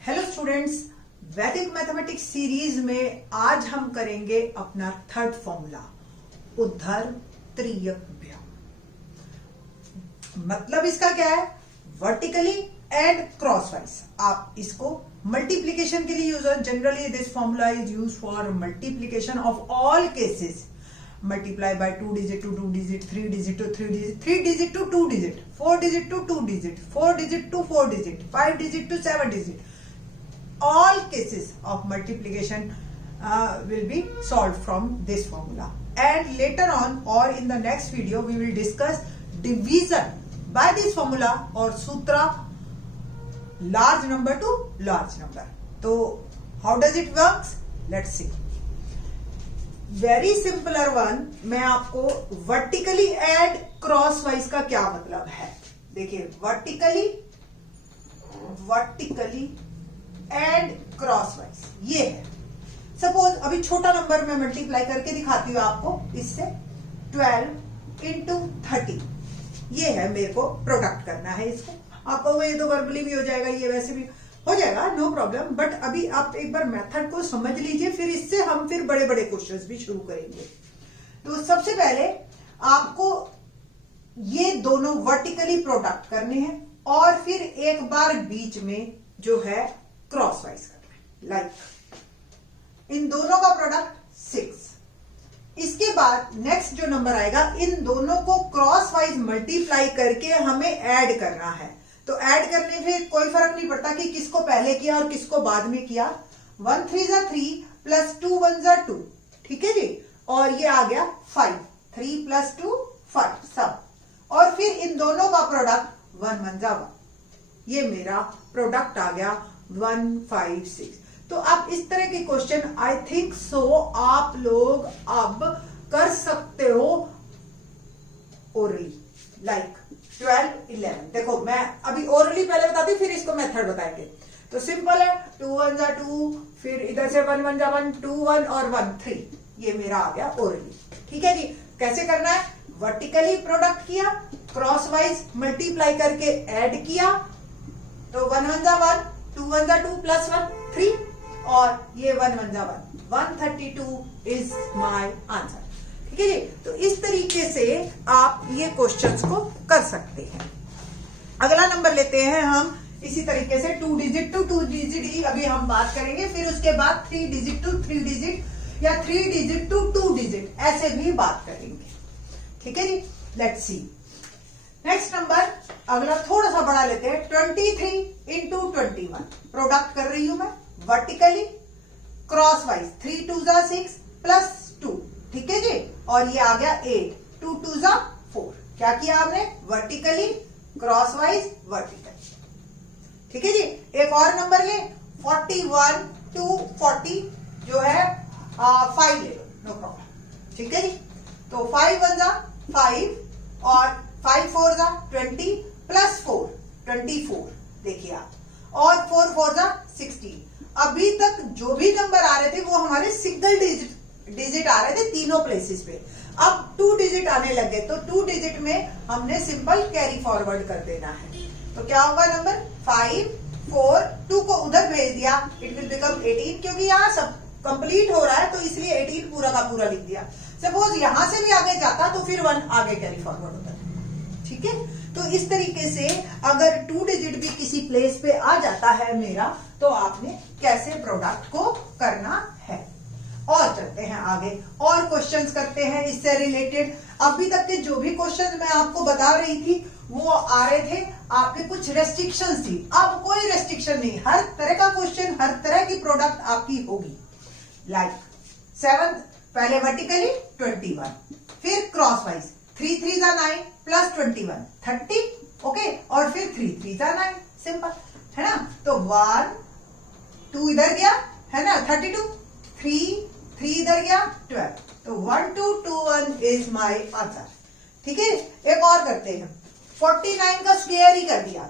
Hello students, वैदिक mathematics series में आज हम करेंगे अपना थर्ड फॉर्मूला उद्धर त्रियक। मतलब इसका क्या है? Vertically and crosswise. आप इसको मल्टीप्लीकेशन के लिए यूज हो। Generally this formula is use for multiplication of all cases. Multiply by 2 digit to 2 digit, 3 digit to 3 digit, 3 digit to 2 digit, 4 digit to 2 digit, 4 digit to 4 digit, 5 digit to 7 digit. All cases of multiplication will be solved from this formula. And later on or in the next video we will discuss division by this formula or sutra large number to large number. So how does it works? Let's see. Very simpler one. मैं आपको vertically and crosswise का क्या मतलब है देखिए। Vertically and crosswise ये है। Suppose अभी छोटा नंबर में मल्टीप्लाई करके दिखाती हूं आपको। इससे 12 इंटू 30 ये है, मेरे को प्रोडक्ट करना है इसको। आपको ये तो वर्बली भी हो जाएगा, ये वैसे भी हो जाएगा, नो प्रॉब्लम। बट अभी आप एक बार मेथड को समझ लीजिए, फिर इससे हम फिर बड़े बड़े क्वेश्चंस भी शुरू करेंगे। तो सबसे पहले आपको ये दोनों वर्टिकली प्रोडक्ट करने हैं और फिर एक बार बीच में जो है क्रॉसवाइज करना है। लाइक इन दोनों का प्रोडक्ट 6। इसके बाद नेक्स्ट जो नंबर आएगा, इन दोनों को क्रॉसवाइज मल्टीप्लाई करके हमें ऐड करना है। तो ऐड करने में कोई फर्क नहीं पड़ता कि किसको पहले किया और किसको बाद में किया। 1 3 जा 3 प्लस 2 1 जा 2, ठीक है जी। और ये आ गया 5, 3 प्लस 2 5 सब। और फिर इन दोनों का प्रोडक्ट 1 1 जा 1। ये मेरा प्रोडक्ट आ गया 1 5 6। तो आप इस तरह के क्वेश्चन आई थिंक सो आप लोग अब कर सकते हो ओरली। लाइक 12 11। देखो मैं अभी ओरली पहले बताती हूँ, फिर इसको मेथड बताएंगे। तो सिंपल है, 2 1 जा 2, फिर इधर से 1 1 जा 1, 2 1 और 1 3। ये मेरा आ गया ओरली, ठीक है जी। कैसे करना है? वर्टिकली प्रोडक्ट किया, क्रॉसवाइज मल्टीप्लाई करके ऐड किया। तो 1 1 जा 1, 2 1 जा 2 प्लस 1 3 और ये 1 1 जा 1, 132 इज माय आंसर, ठीक है जी। तो इस तरीके से आप ये क्वेश्चंस को कर सकते हैं। अगला नंबर लेते हैं हम इसी तरीके से 2 डिजिट टू 2 डिजिट ही अभी हम बात करेंगे। फिर उसके बाद 3 डिजिट टू 3 डिजिट या 3 डिजिट टू 2 डिजिट ऐसे भी बात करेंगे, ठीक है जी। Let's see next number. अगला थोड़ा सा बड़ा लेते हैं। 23 इंटू 21 प्रोडक्ट कर रही हूं मैं वर्टिकली, क्रॉसवाइज 3 2 जा 6 प्लस 2, ठीक है जी। और ये आ गया 8, 2 2 जा 4। क्या किया आपने? वर्टिकली क्रॉसवाइज वर्टिकली, ठीक है जी। एक और नंबर ले 41 टू 40 जो है 5 ले लो, नो प्रॉब्लम, ठीक है जी। तो 5 1 जा 5 और 5 4 जा 20 प्लस 4 24 देखिए आप, और 4 4 जा 16। अभी तक जो भी नंबर आ रहे थे वो हमारे सिंगल डिजिट आ रहे थे तीनों प्लेसेस पे। अब 2 डिजिट आने लगे तो 2 डिजिट में हमने सिंपल कैरी फॉरवर्ड कर देना है। तो क्या होगा नंबर 5 4 2 को उधर भेज दिया, इट विल बिकम 18। क्योंकि यहाँ सब कंप्लीट हो रहा है तो इसलिए 18 पूरा का पूरा लिख दिया। सपोज यहां से भी आगे जाता तो फिर 1 आगे कैरी फॉरवर्ड होता, ठीक है। तो इस तरीके से अगर 2 डिजिट भी किसी प्लेस पे आ जाता है मेरा, तो आपने कैसे प्रोडक्ट को करना है। और चलते हैं आगे और क्वेश्चंस करते हैं इससे रिलेटेड। अभी तक के जो भी क्वेश्चंस मैं आपको बता रही थी वो आ रहे थे, आपके कुछ रेस्ट्रिक्शंस थी। अब कोई रेस्ट्रिक्शन नहीं, हर तरह का क्वेश्चन, हर तरह की प्रोडक्ट आपकी होगी। लाइक 7 पहले वर्टिकली 21, फिर क्रॉसवाइज 3 3 जा 9 प्लस 21 30, ओके। और फिर 3 3 जा 9, सिंपल है ना। तो 1 2 इधर गया है ना 32, 3 3 इधर गया 12। तो 1 2 2 1 इज माय आंसर, ठीक है। एक और करते हैं, 49 का स्क्वायर ही कर दिया।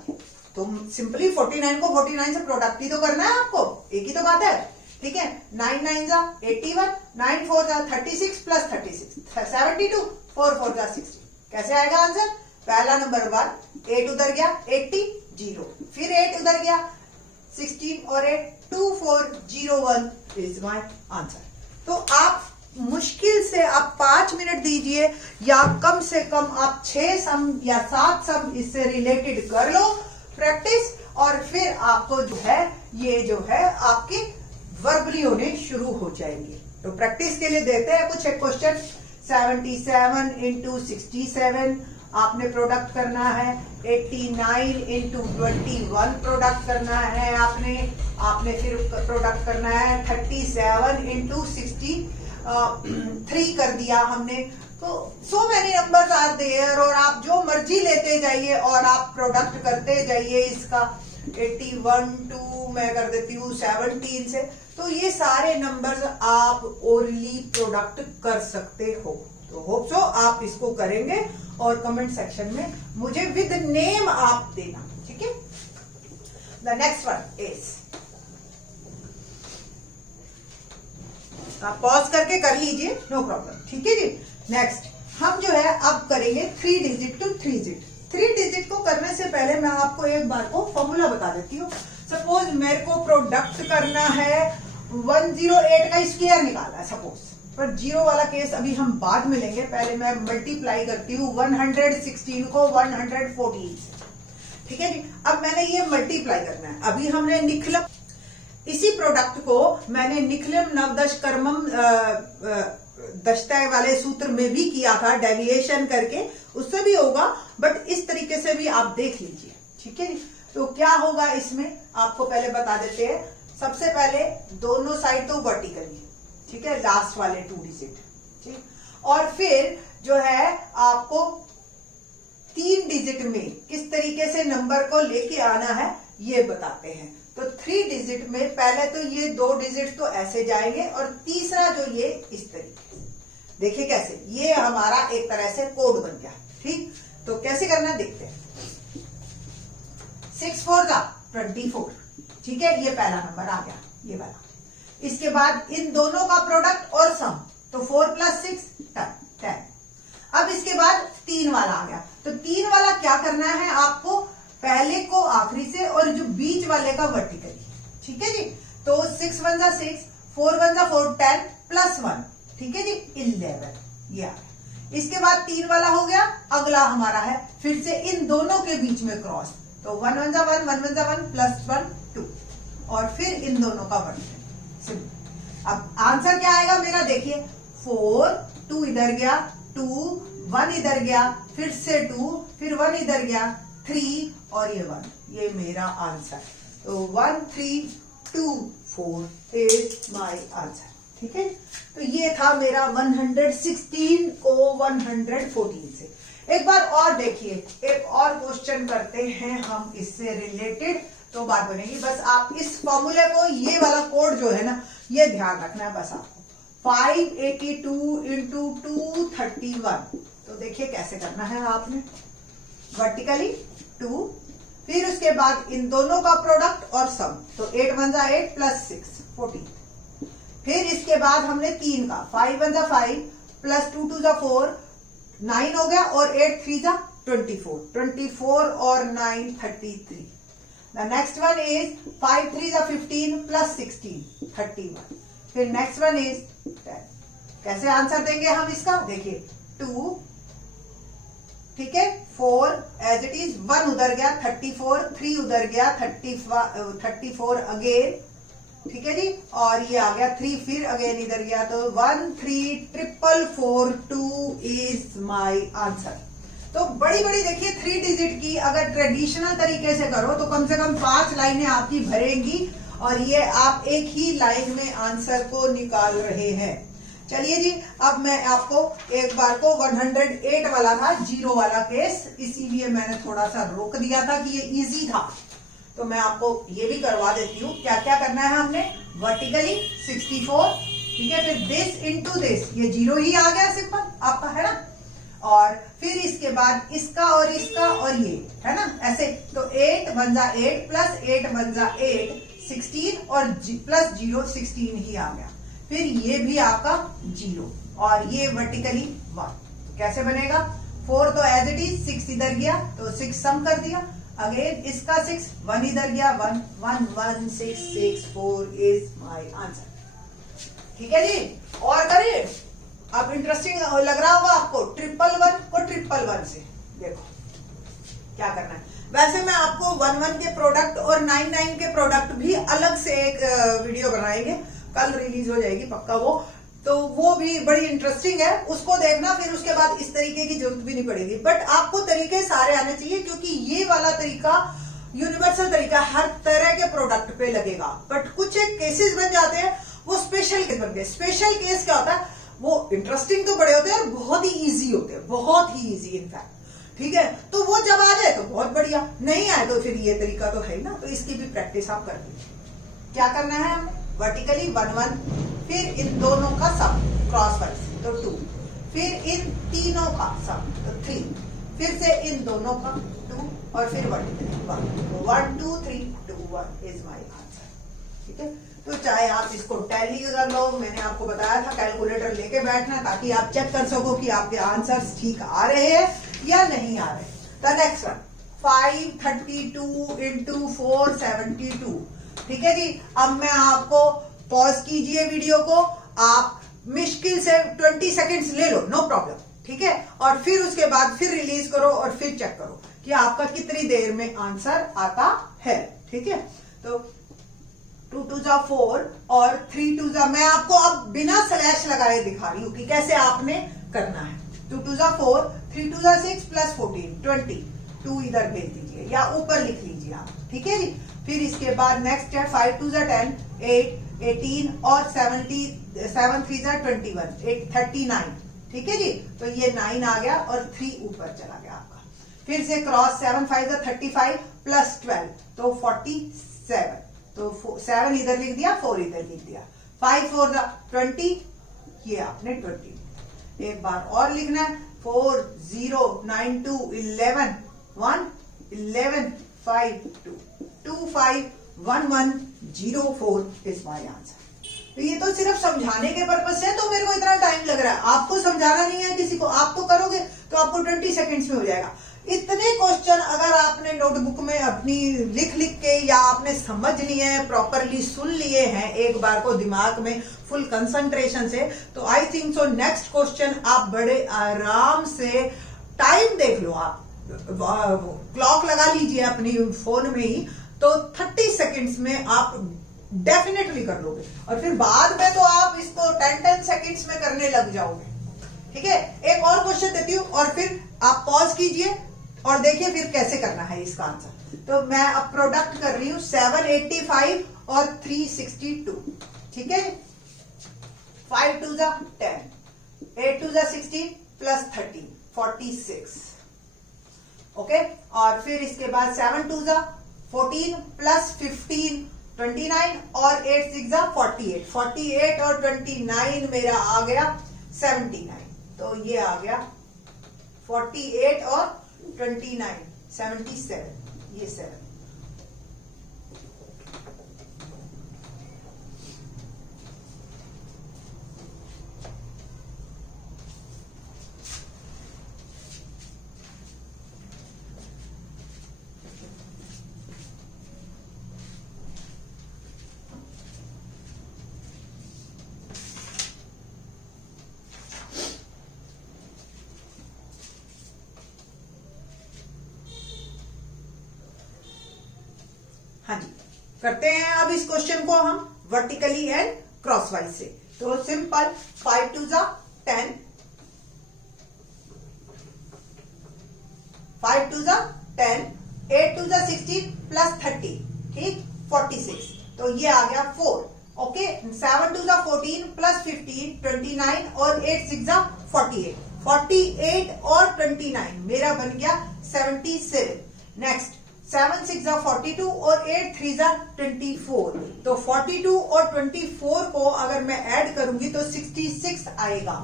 तो सिंपली 49 को 49 से प्रोडक्ट ही तो करना है आपको, एक ही तो बात है, ठीक है। 9 9 जा 81, 9 4 जा 36 प्लस 36 72, 4 4 जा 60। कैसे आएगा आंसर? पहला नंबर 1, 8 उधर गया 80 0, फिर 8 उधर गया 16 और 8 2401 इज माय आंसर। तो आप मुश्किल से आप 5 मिनट दीजिए या कम से कम आप 6 सम या 7 सम इससे रिलेटेड कर लो प्रैक्टिस, और फिर आपको जो है ये जो है आपके वर्बली होने शुरू हो जाएंगे। तो प्रैक्टिस के लिए देते हैं कुछ एक क्वेश्चन। 77 इंटू 67 आपने प्रोडक्ट करना है, 89 इंटू 21 प्रोडक्ट करना है आपने फिर प्रोडक्ट करना है 37 इंटू 63 कर दिया हमने। तो so many numbers are there, और आप जो मर्जी लेते जाइए और आप प्रोडक्ट करते जाइए इसका। 81 टू मैं कर देती हूँ 17 से। तो ये सारे नंबर्स आप ओरली प्रोडक्ट कर सकते हो। तो होप सो आप इसको करेंगे और कमेंट सेक्शन में मुझे विद नेम आप देना, ठीक है। द नेक्स्ट वन इज, आप पॉज करके कर लीजिए, नो प्रॉब्लम, ठीक है जी। नेक्स्ट हम जो है अब करेंगे 3 डिजिट टू 3 डिजिट। 3 डिजिट को करने से पहले मैं आपको एक बार को फॉर्मूला बता देती हूँ। सपोज मेरे को प्रोडक्ट करना है 108 का स्क्वायर निकालना है सपोज, पर जीरो वाला केस अभी हम बाद में लेंगे। पहले मैं मल्टीप्लाई करती हूँ 116 को 114 से, ठीक है जी। अब मैंने ये मल्टीप्लाई करना है। अभी हमने निखिलम, इसी प्रोडक्ट को मैंने निखिलम नवदश कर्मम दशतय वाले सूत्र में भी किया था, डेविएशन करके, उससे भी होगा, बट इस तरीके से भी आप देख लीजिए, ठीक है जी। तो क्या होगा इसमें आपको पहले बता देते हैं। सबसे पहले दोनों साइड तो वर्टिकली, ठीक है, लास्ट वाले 2 डिजिट, ठीक। और फिर जो है आपको 3 डिजिट में किस तरीके से नंबर को लेके आना है ये बताते हैं। तो 3 डिजिट में पहले तो ये 2 डिजिट तो ऐसे जाएंगे, और तीसरा जो ये इस तरीके से, देखिए कैसे, ये हमारा एक तरह से कोड बन गया, ठीक। तो कैसे करना देखते हैं। 6 4 जा 24, ठीक है, ये पहला नंबर आ गया, ये वाला। इसके बाद इन दोनों का प्रोडक्ट और सम, तो 4 + 6 10। अब इसके बाद 3 वाला आ गया। तो 3 वाला क्या करना है आपको, पहले को आखिरी से और जो बीच वाले का वर्टिकली, ठीक है जी। तो 6 1 जा 6, 4 1 जा 4, 10 + 1, ठीक है जी, 11, ये आ गया। इसके बाद 3 वाला हो गया, अगला हमारा है फिर से इन दोनों के बीच में क्रॉस, तो 1 1 जा 1, 1 1 जा 1 + 1 2, और फिर इन दोनों का वर्टिकल। अब आंसर क्या आएगा मेरा, देखिए 4 2 इधर गया, 2 1 इधर गया, फिर से 2, फिर 1 इधर गया, 3 और ये 1, ये मेरा आंसर। तो 1 3 2 4 इज माय आंसर, ठीक है। तो ये था मेरा 116 को 114 से। एक बार और देखिए, एक और क्वेश्चन करते हैं हम इससे रिलेटेड, तो बात बनेगी। बस आप इस फॉर्मूले को, ये वाला कोड जो है ना, ये ध्यान रखना है बस आपको। 582 इंटू 231, तो देखिए कैसे करना है आपने, वर्टिकली 2, फिर उसके बाद इन दोनों का प्रोडक्ट और सम, तो 8 1 जा 8 + 6 14। फिर इसके बाद हमने 3 का, 5 1 जा 5 + 2 2 जा 4, 9 हो गया, और 8 3 जा 24, 24 और 9 33। द नेक्स्ट वन इज 5 3 जा 15 + 16 31। फिर नेक्स्ट वन इज 10। कैसे आंसर देंगे हम इसका, देखिए 2, ठीक है, 4 एज इट इज, 1 उधर गया 34, 3 उधर गया 34 अगेन, ठीक है जी, और ये आ गया 3, फिर अगेन इधर गया, तो 1 3 4 4 2 इज माय आंसर। तो बड़ी बड़ी देखिए 3 डिजिट की अगर ट्रेडिशनल तरीके से करो तो कम से कम 5 लाइनें आपकी भरेंगी, और ये आप एक ही लाइन में आंसर को निकाल रहे हैं। चलिए जी, अब मैं आपको एक बार को 108 वाला था, जीरो वाला केस, इसीलिए मैंने थोड़ा सा रोक दिया था कि ये इजी था, तो मैं आपको ये भी करवा देती हूँ। क्या क्या करना है हमने, वर्टिकली 64, ठीक है, फिर दिस इंटू दिस, ये 0 ही आ गया सिंपल आपका, है ना। और फिर इसके बाद इसका और इसका और ये, है ना, ऐसे, तो 8 1 जा 8 + 8 1 जा 8 16, और + 0 16 ही आ गया। फिर ये भी आपका 0, और ये वर्टिकली 1। तो कैसे बनेगा, 4 तो एज इट इज, 6 इधर गया, तो 6 सम कर दिया। अगेन इसका 6, 1 इधर गया, 1 1 1 6 6 4 इज माय आंसर। ठीक है जी, और करिए। अब इंटरेस्टिंग लग रहा होगा आपको, 111 को 111 से देखो क्या करना है। वैसे मैं आपको 11 के प्रोडक्ट और 99 के प्रोडक्ट भी अलग से एक वीडियो बनाएंगे, कल रिलीज हो जाएगी पक्का वो, तो वो भी बड़ी इंटरेस्टिंग है, उसको देखना। फिर उसके बाद इस तरीके की जरूरत भी नहीं पड़ेगी, बट आपको तरीके सारे आने चाहिए, क्योंकि ये वाला तरीका यूनिवर्सल तरीका हर तरह के प्रोडक्ट पे लगेगा। बट कुछ एक केसेस बन जाते हैं, वो स्पेशल केस बन गए। स्पेशल केस क्या होता है, वो इंटरेस्टिंग तो बड़े होते हैं और बहुत ही ईजी होते हैं, बहुत ही ईजी इनफैक्ट। ठीक है, तो वो जब आ जाए तो बहुत बढ़िया, नहीं आए तो फिर ये तरीका तो है ही ना, तो इसकी भी प्रैक्टिस आप कर लीजिए। क्या करना है हमें, वर्टिकली 1 1, फिर इन दोनों का सम क्रॉस वाइज तो 2, फिर इन तीनों का सम तो 3, फिर से इन दोनों का 2 और फिर वर्टिकली 1, तो 1 2 3 2 1 इज माय आंसर। ठीक है, तो चाहे आप इसको टैली कर लो, मैंने आपको बताया था कैलकुलेटर लेके बैठना ताकि आप चेक कर सको कि आपके आंसर्स ठीक आ रहे हैं या नहीं आ रहे। The next one 532 into 472। ठीक है जी, अब मैं आपको पॉज कीजिए वीडियो को, आप मुश्किल से 20 सेकेंड्स ले लो, नो प्रॉब्लम। ठीक है, और फिर उसके बाद फिर रिलीज करो और फिर चेक करो कि आपका कितनी देर में आंसर आता है। ठीक है, तो 2 2 जा 4 और 3 2 जा, मैं आपको अब बिना स्लैश लगाए दिखा रही हूं कि कैसे आपने करना है। 2 2 जा 4, 3 2 जा 6 प्लस 14 20, 2 इधर भेज दीजिए या ऊपर लिख लीजिए आप। ठीक है जी, फिर इसके बाद नेक्स्ट है 5 2 जा 10, 8 18 और 70 7 3 जा 21 8 39। ठीक है जी, तो ये 9 आ गया और 3 ऊपर चला गया आपका। फिर से क्रॉस 7 5 जा 35 प्लस 12 तो 47, तो 7 इधर लिख दिया, 4 इधर लिख दिया, 5 4 जा 20, ये आपने 20। एक बार और लिखना है 4 0 9 2 11 1 11 5 2 2 5 1 1 0 4 इज माय आंसर। तो ये तो सिर्फ समझाने के पर्पज से, तो मेरे को इतना टाइम लग रहा है, आपको समझाना नहीं है किसी को, आप तो करोगे तो आपको 20 सेकेंड्स में हो जाएगा। इतने क्वेश्चन अगर आपने नोटबुक में अपनी लिख लिख के या आपने समझ लिए हैं, प्रॉपरली सुन लिए हैं एक बार को दिमाग में फुल कंसंट्रेशन से, तो I think so next question आप बड़े आराम से, टाइम देख लो, आप क्लॉक लगा लीजिए अपनी फोन में ही, तो 30 सेकेंड्स में आप डेफिनेटली कर लोगे, और फिर बाद में तो आप इसको 10 सेकेंड्स में करने लग जाओगे। ठीक है, एक और क्वेश्चन देती हूँ और फिर आप पॉज कीजिए और देखिए फिर कैसे करना है इसका आंसर। तो मैं अब प्रोडक्ट कर रही हूं 785 और 362। ठीक है, 5 2 जा 10, 8 2 जा 16 प्लस 13 46। ओके, और फिर इसके बाद 7 2 जा 14 प्लस 15 29 और 8 6 जा 48 48 और 29 मेरा आ गया 79, तो ये आ गया 48 और 29 77, ये 7। हाँ जी, करते हैं अब इस क्वेश्चन को हम वर्टिकली एंड क्रॉसवाइज से। तो सिंपल 5 2 जा 10, 5 2 जा 10, 8 2 जा 16 प्लस 30, ठीक 46, तो ये आ गया 4। ओके, 7 2 जा 14 प्लस 15 29 और 8 6 जा 48 48 और 29 मेरा बन गया 77। नेक्स्ट 7 6 जा 42 और 8 3 जा 24, तो 42 और 24 को अगर मैं ऐड करूंगी तो 66 आएगा।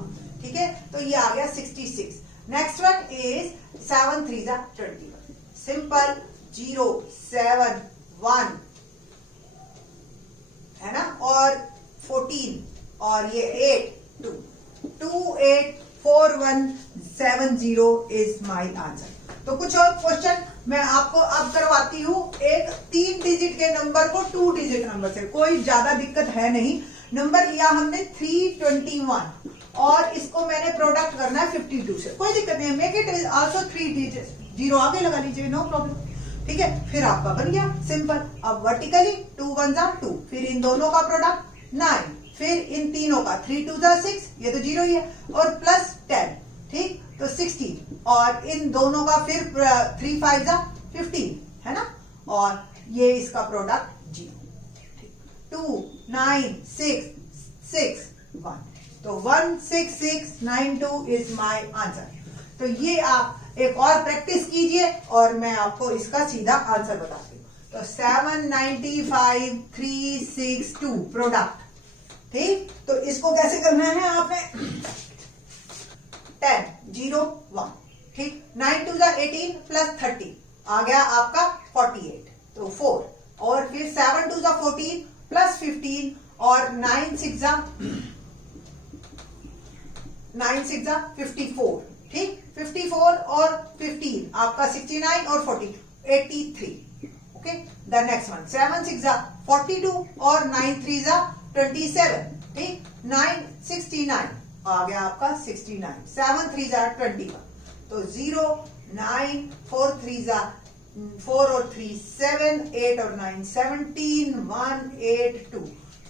ठीक है, तो ये आ गया 66। नेक्स्ट वन इज 7 3 जा 21, सिंपल 0 7 1 है ना, और 14 और ये 8 2 2 8 4 1 7 0 इज माई आंसर। तो कुछ और क्वेश्चन मैं आपको अब करवाती हूँ एक 3 डिजिट के नंबर को 2 डिजिट नंबर से, कोई ज्यादा दिक्कत है नहीं। नंबर लिया हमने 321 और इसको मैंने प्रोडक्ट करना है 52 से, कोई दिक्कत नहीं है। मेक इट आल्सो 3 डिजिट, 0 आगे लगा लीजिए, नो प्रॉब्लम, ठीक है। फिर आपका बन गया सिंपल। अब वर्टिकली 2 1 जा 2, फिर इन दोनों का प्रोडक्ट 9, फिर इन तीनों का 3 2 जा 6, ये तो 0 ही है, और प्लस 10, ठीक, तो 16, और इन दोनों का फिर 3 5 जा 15, है ना, और ये इसका प्रोडक्ट 0, 2 9 6 6 1, तो 16692 इज माय आंसर। तो ये आप एक और प्रैक्टिस कीजिए और मैं आपको इसका सीधा आंसर बताती हूँ। तो 795362 प्रोडक्ट, ठीक। तो इसको कैसे करना है आपने 10 0 1, ठीक, 9 2 जा 18 प्लस 30 आ गया आपका 48, तो 4, और फिर 7 2 जा 14 प्लस 15 और 9 6 जा 54, ठीक, 54 और 15 आपका 69 और 42 83, ओके। द नेक्स्ट वन 7 6 जा 42 और 9 3 जा 27, ठीक, 9 69 आ गया आपका 69, 7 3 जा 21, तो 0 9 4 3 जा 4 और 3 7 8 और 9 17 1 8 2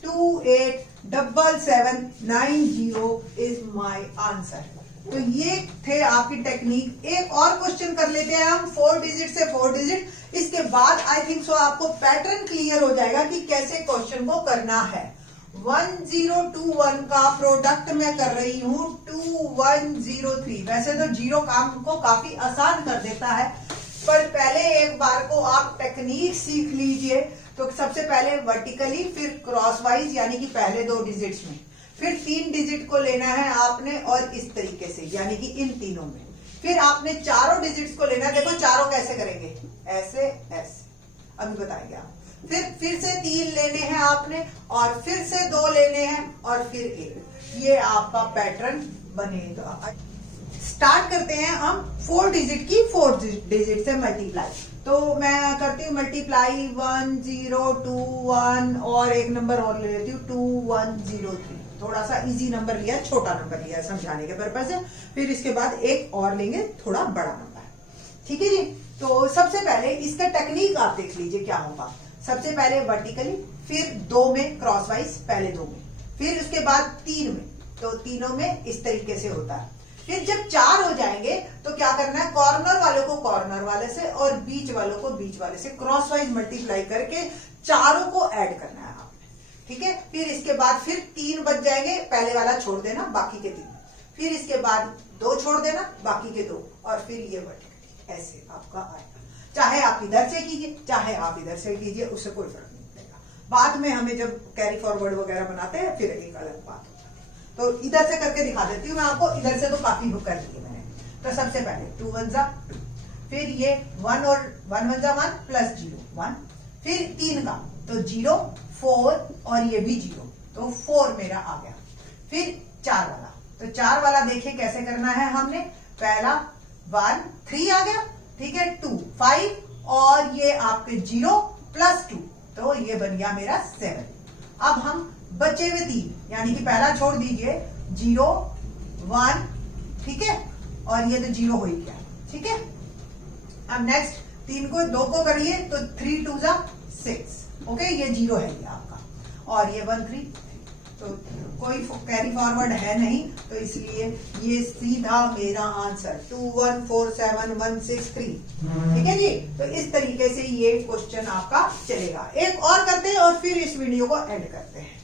2 8 7 7 9 0 इज माय आंसर। तो ये थे आपकी टेक्निक। एक और क्वेश्चन कर लेते हैं हम 4 डिजिट से 4 डिजिट, इसके बाद आई थिंक सो आपको पैटर्न क्लियर हो जाएगा कि कैसे क्वेश्चन को करना है। 1021 का प्रोडक्ट मैं कर रही हूँ 2103। वैसे तो जीरो काम को काफी आसान कर देता है, पर पहले एक बार को आप टेक्निक सीख लीजिए। तो सबसे पहले वर्टिकली, फिर क्रॉसवाइज यानी कि पहले 2 डिजिट्स में, फिर 3 डिजिट को लेना है आपने और इस तरीके से यानी कि इन तीनों में, फिर आपने चारों डिजिट्स को लेना है। देखो चारों कैसे करेंगे, ऐसे ऐसे, अभी बताएंगे आप। फिर से 3 लेने हैं आपने और फिर से 2 लेने हैं और फिर 1। ये आपका पैटर्न बनेगा। स्टार्ट करते हैं हम 4 डिजिट की 4 डिजिट से मल्टीप्लाई। तो मैं करती हूँ मल्टीप्लाई 1021 और एक नंबर और ले लेती हूँ 2103। थोड़ा सा इजी नंबर लिया, छोटा नंबर लिया समझाने के पर्पज से। फिर इसके बाद एक और लेंगे थोड़ा बड़ा नंबर, ठीक है जी। तो सबसे पहले इसका टेक्निक आप देख लीजिए क्या होगा। सबसे पहले वर्टिकली, फिर 2 में क्रॉसवाइज, पहले 2 में, फिर उसके बाद 3 में, तो तीनों में इस तरीके से होता है। फिर जब 4 हो जाएंगे तो क्या करना है, कॉर्नर वालों को कॉर्नर वाले से और बीच वालों को बीच वाले से क्रॉसवाइज मल्टीप्लाई करके चारों को ऐड करना है आपने, ठीक है। फिर इसके बाद फिर 3 बच जाएंगे, पहले वाला छोड़ देना, बाकी के 3। फिर इसके बाद 2 छोड़ देना, बाकी के 2, और फिर ये वर्टिकली ऐसे आपका आएगा। चाहे आप इधर से कीजिए, चाहे आप इधर से कीजिए, उससे कोई फर्क नहीं पड़ेगा। बाद में हमें जब कैरी फॉरवर्ड वगैरह बनाते हैं फिर एक अलग बात होता है। तो इधर से करके दिखा देती हूँ मैं आपको, इधर से तो काफी बुक कर दी मैंने। तो सबसे पहले 2 1 जा, फिर ये 1 और 1 1 जा 1 प्लस 0 1, फिर 3 का तो 0 4 और ये भी 0, तो 4 मेरा आ गया। फिर 4 वाला, तो 4 वाला देखिए कैसे करना है हमने। पहला 1 3 आ गया, ठीक है, 2 5 और ये आपके 0 प्लस 2, तो ये बन गया मेरा 7। अब हम बचे हुए 3 यानी कि पहला छोड़ दीजिए 0 1, ठीक है, और ये तो 0 हो ही गया, ठीक है। अब नेक्स्ट 3 को 2 को करिए तो 3 2 जा 6, ओके, ये 0 है ये आपका, और ये 1 3, तो कोई कैरी फॉरवर्ड है नहीं, तो इसलिए ये सीधा मेरा आंसर 2147163, ठीक है जी। तो इस तरीके से ये क्वेश्चन आपका चलेगा। एक और करते हैं और फिर इस वीडियो को एंड करते हैं।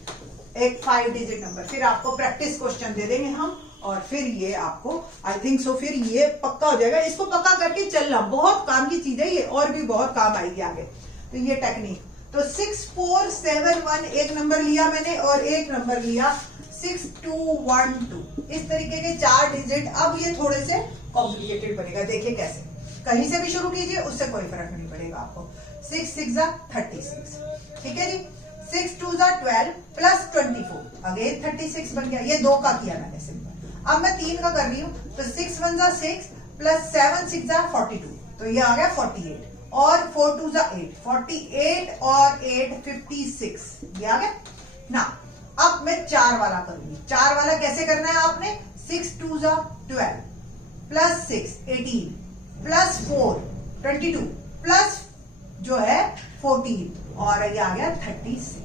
एक 5 डिजिट नंबर, फिर आपको प्रैक्टिस क्वेश्चन दे देंगे हम, और फिर ये आपको आई थिंक सो फिर ये पक्का हो जाएगा। इसको पक्का करके चलना, बहुत काम की चीज है ये, और भी बहुत काम आएगी आगे। तो ये टेक्निक, तो 6471 एक नंबर लिया मैंने और एक नंबर लिया 6212, इस तरीके के 4 डिजिट। अब ये थोड़े से कॉम्प्लिकेटेड बनेगा, देखिए कैसे। कहीं से भी शुरू कीजिए, उससे कोई फर्क नहीं पड़ेगा आपको। 6 6 जा 36, ठीक है जी। 6 2 जा 12 प्लस 24, अगेन 36 बन गया। ये 2 का किया मैंने सिंपल। अब मैं 3 का कर रही हूँ, तो 6 1 जा 6 प्लस 7 6 जा 42, तो ये आ गया 48 और 4 2 जा 8, 48 और 8 56, ये आ गया ना। अब मैं 4 वाला करूंगी। 4 वाला कैसे करना है आपने, 6 2 जा 12 प्लस 6 18 प्लस 4 22 प्लस जो है 14 और ये आ गया 36।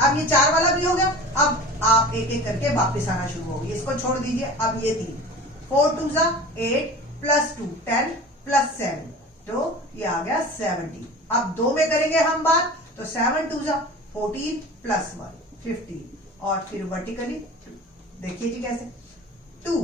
अब ये 4 वाला भी हो गया। अब आप एक एक करके वापस आना शुरू होगी, इसको छोड़ दीजिए। अब ये 3 4 2 जा 8 प्लस 2 10 प्लस 7, तो ये आ गया 70। अब 2 में करेंगे हम बात, तो 7 2 जा 14 प्लस 1 15 और फिर वर्टिकली देखिए जी कैसे 2।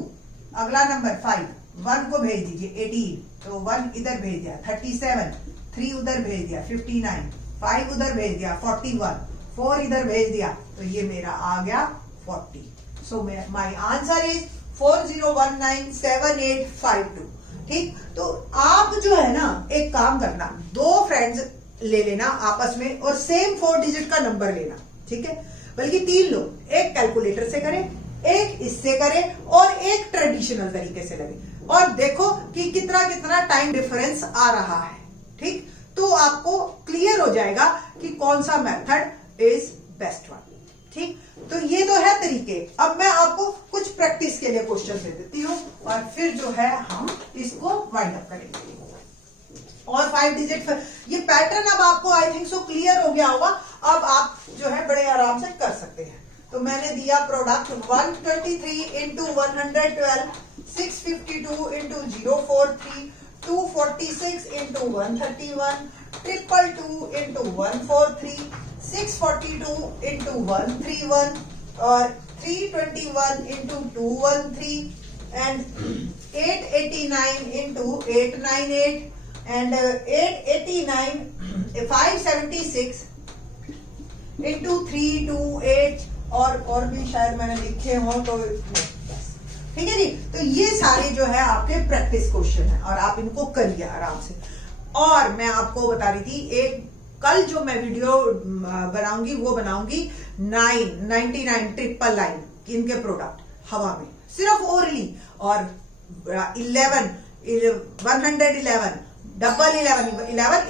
अगला नंबर 5, 1 को भेज दीजिए 18, तो 1 इधर भेज दिया 37, 3 उधर भेज दिया 59, 5 उधर भेज दिया 41, 4 इधर भेज दिया, तो ये मेरा आ गया 40। सो माई आंसर इज 40197852। ठीक, तो आप जो है ना एक काम करना, 2 फ्रेंड्स ले लेना आपस में और सेम 4 डिजिट का नंबर लेना, ठीक है, बल्कि 3 लोग, एक कैलकुलेटर से करें, एक इससे करें और एक ट्रेडिशनल तरीके से लगे और देखो कि कितना कितना टाइम डिफरेंस आ रहा है। ठीक, तो आपको क्लियर हो जाएगा कि कौन सा मेथड इज बेस्ट वन। ठीक, तो ये तो है तरीके। अब मैं आपको कुछ प्रैक्टिस के लिए क्वेश्चन दे देती हूँ और फिर जो है हम इसको वाइंड अप करेंगे। और 5 डिजिट, ये पैटर्न अब आपको आई थिंक सो क्लियर हो गया होगा। अब आप जो है बड़े आराम से कर सकते हैं। तो मैंने दिया product 123 into 112, 652 into 043, 246 into 131, 222 into 143, 642 into 131 और 321 into 213 and 889 into 898 and 889 576 into 328 और भी शायद मैंने लिखे हो तो ठीक है जी। तो ये सारे जो है आपके प्रैक्टिस क्वेश्चन है और आप इनको करिए आराम से। और मैं आपको बता रही थी एक कल जो मैं वीडियो बनाऊंगी वो बनाऊंगी 99 ट्रिपल लाइन इनके प्रोडक्ट हवा में सिर्फ ओरली, और 11 111 डबल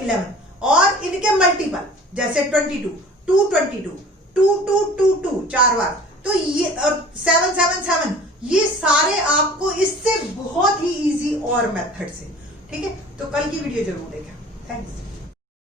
11 और इनके मल्टीपल जैसे 22 222 2222 4 बार, तो ये 777 ये सारे आपको इससे बहुत ही इजी और मेथड से। ठीक है, तो कल की वीडियो जरूर देखें। थैंक्स।